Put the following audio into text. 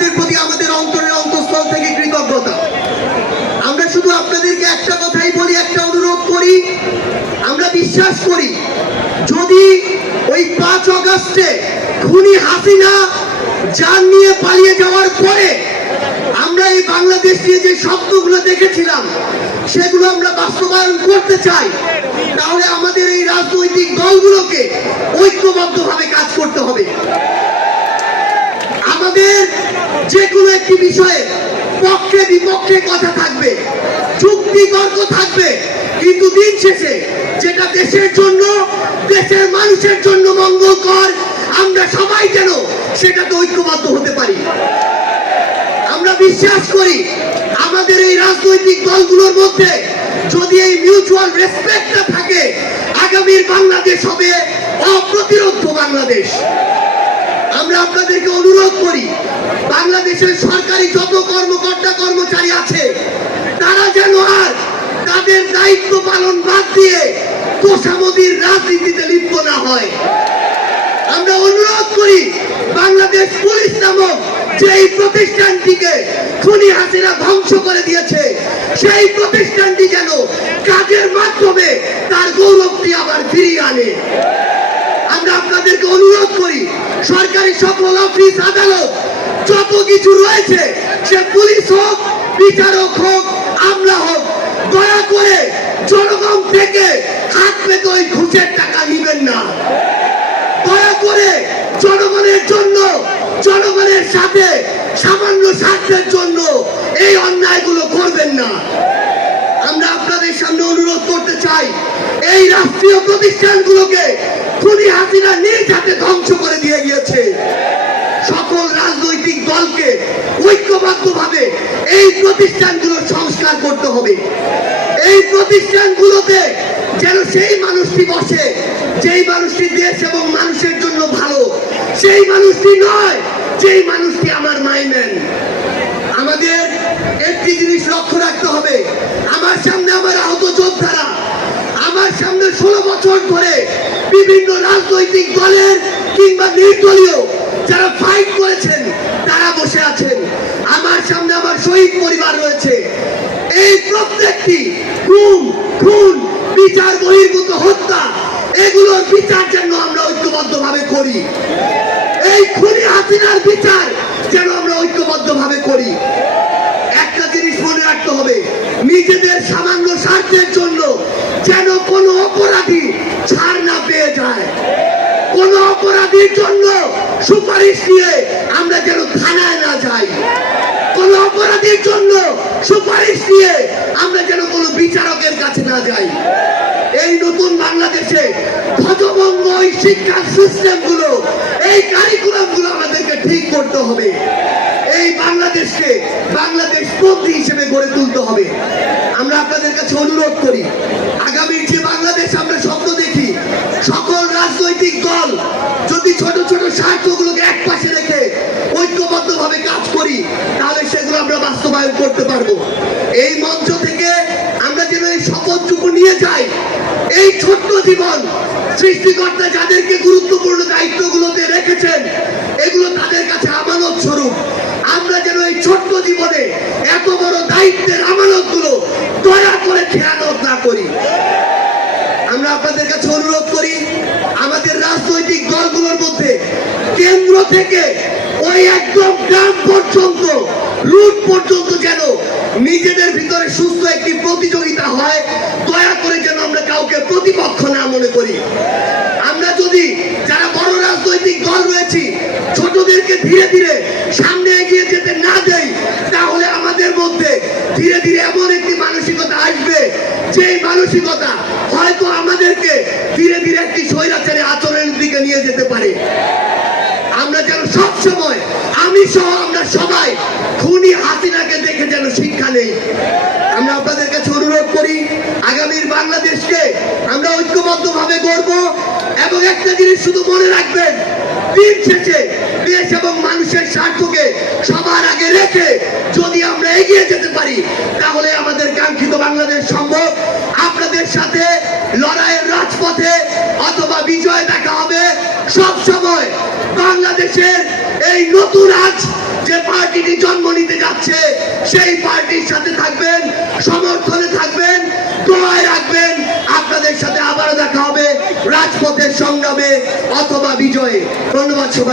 আপনাদের প্রতি আমাদের অন্তরের অন্তঃস্থল থেকে কৃতজ্ঞতা। আমরা শুধু আপনাদেরকে একটা কথাই বলি, একটা অনুরোধ করি। আমরা বিশ্বাস করি যদি ওই 5 আগস্টে খুনি হাসিনা জান নিয়ে পালিয়ে যাওয়ার পরে আমরা এই বাংলাদেশ নিয়ে যে স্বপ্নগুলো দেখেছিলাম সেগুলো আমরা বাস্তবায়ন করতে চাই, তাহলে আমাদের এই রাজনৈতিক দলগুলোকে ঐক্যবদ্ধভাবে কাজ করতে হবে। আমাদের যে কোনো একটি বিষয়ে পক্ষে বিপক্ষে কথা থাকবে, যুক্তি তর্ক থাকবে, কিন্তু দিন শেষে যেটা দেশের জন্য, দেশের মানুষের জন্য মঙ্গলকর, আমরা সবাই যেন সেটাতে ঐক্যবদ্ধ হতে পারি। আমরা বিশ্বাস করি আমাদের এই রাজনৈতিক দলগুলোর মধ্যে যদি এই মিউচুয়াল রেসপেক্টটা থাকে, আগামীর বাংলাদেশ হবে অপ্রতিরোধ্য বাংলাদেশ। আমরা আপনাদেরকে অনুরোধ করি, বাংলাদেশের সরকারি যত কর্মকর্তা কর্মচারী আছে তারা যেন আর তাদের দায়িত্ব পালন বাদ দিয়ে তোষামোদির রাজনীতিতে লিপ্ত না হয়। আমরা অনুরোধ করি বাংলাদেশ পুলিশ নামক যেই প্রতিষ্ঠানটিকে খুনি হাসিনা ধ্বংস করে দিয়েছে সেই প্রতিষ্ঠানটি যেন কাজের মাধ্যমে তার গৌরবটি আবার ফিরিয়ে আনে। আমরা আপনাদেরকে অনুরোধ করি সরকারি সকল অফিস আদালত যত কিছু রয়েছে, সে পুলিশ হোক, বিচারক হোক, আমলা হোক, দয়া করে জনগণ থেকে হাত পেতে ওই ঘুষের টাকা নিবেন না। দয়া করে জনগণের জন্য, জনগণের সাথে সামান্য স্বার্থের জন্য এই অন্যায়গুলো করবেন না। আমরা আপনাদের সামনে অনুরোধ করতে চাই, এই রাষ্ট্রীয় প্রতিষ্ঠানগুলোকে খুনি হাসিনা নিজ হাতে ধ্বংস করে দিয়ে গিয়েছে। সকল রাজনৈতিক দলকে ঐক্যবদ্ধভাবে এই প্রতিষ্ঠানগুলো সংস্কার করতে হবে। এই প্রতিষ্ঠানগুলোতে যেন সেই মানুষটি বসে যেই মানুষটি দেশ এবং মানুষের জন্য ভালো, সেই মানুষটি নয় যেই মানুষটি আমার মাইনেন। আমাদের একটি জিনিস লক্ষ্য রাখতে হবে, আমার সামনে আমার আহত যোদ্ধারা, আমার সামনে 16 বছর ধরে বিভিন্ন রাজনৈতিক দলের কিংবা নির্দলীয় যারা ফাইট করেছেন তারা বসে আছেন। আমার সামনে আমার শহীদ পরিবার রয়েছে। এই প্রত্যেকটি গুম, খুন, বিচার বহির্ভূত হত্যা, এগুলোর বিচার যেন আমরা ঐক্যবদ্ধভাবে করি। এই খুনি হাসিনার বিচার যেন আমরা ঐক্যবদ্ধভাবে করি। একটা জিনিস মনে রাখতে হবে, নিজেদের সামান্য স্বার্থের জন্য যেন কোনো অপরাধী ছাড় না পেয়ে যায়। কোন অপরাধীর জন্য সুপারিশ নিয়ে আমরা যেন থানায় না যাই। কোন অপরাধীর জন্য সুপারিশ নিয়ে আমরা যেন কোনো বিচারকের কাছে না যাই। এই নতুন বাংলাদেশে ধ্বজভঙ্গ এই শিক্ষার সিস্টেম গুলো, এই কারিকুলাম গুলো আমাদেরকে ঠিক করতে হবে। এই বাংলাদেশকে বাংলাদেশ পন্থী হিসেবে গড়ে তুলতে হবে। আমরা আপনাদের কাছে অনুরোধ করি, আগামীর যে বাংলাদেশ আমরা স্বপ্ন দেখি, সকল রাজনৈতিক দল যদি ছোট ছোট স্বার্থগুলোকে এক পাশে রেখে ঐক্যবদ্ধভাবে কাজ করি, তাহলে সেগুলো আমরা বাস্তবায়ন করতে পারবো। এই মঞ্চ থেকে আমরা যেন এই শপথটুকু নিয়ে যাই, এই ছোট্ট জীবন সৃষ্টিকর্তা যাদেরকে গুরুত্বপূর্ণ দায়িত্বগুলোতে রেখেছেন, এগুলো তাদের কাছে আমানত স্বরূপ। আমরা যেন এই ছোট্ট জীবনে এত বড় দায়িত্বের আমানত গুলো দয়া করে খেয়ানত না করি। আমরা আপনাদের কাছে অনুরোধ করি, আমাদের রাজনৈতিক দলগুলোর মধ্যে কেন্দ্র থেকে ওই একদম গ্রাম পর্যন্ত, রুট পর্যন্ত যেন নিজেদের ভিতরে সুস্থ একটি প্রতিযোগিতা হয়। দয়া করে যেন আমরা কাউকে প্রতিপক্ষ না মনে করি। আমরা যদি যারা বড় রাজনৈতিক দল রয়েছি ছোটদেরকে ধীরে ধীরে সামনে এগিয়ে যেতে না দেই, তাহলে আমাদের মধ্যে ধীরে ধীরে এমন একটি মানসিকতা আসবে, যেই মানসিকতা হয়তো আমাদেরকে ধীরে ধীরে একটি স্বৈরাচারী আচরণের দিকে নিয়ে যেতে পারে। আমরা যেন সব সময়, আমি সহ আমরা সবাই খুনি হাসিনাকে দেখে যেন শিক্ষা নেই। আমরা আপনাদের কাছে অনুরোধ করি, আগামীর বাংলাদেশকে আমরা ঐক্যবদ্ধভাবে গড়ব। এবং একটা জিনিস শুধু মনে রাখবেন, দিন শেষে দেশ এবং মানুষের স্বার্থকে সবার আগে রেখে যদি আমরা এগিয়ে যেতে পারি, তাহলে আমাদের কাঙ্ক্ষিত বাংলাদেশ সম্ভব। আপনাদের সাথে লড়াইয়ের রাজপথে অথবা বিজয় দেখা হবে। সব সময় বাংলাদেশের এই নতুন আজ যে পার্টি সেই পার্টির সাথে থাকবেন, সমর্থনে থাকবেন, দোয়ায় রাখবেন। আপনাদের সাথে আবারও দেখা হবে রাজপথের সংগ্রামে অথবা বিজয়ে। ধন্যবাদ সবাই।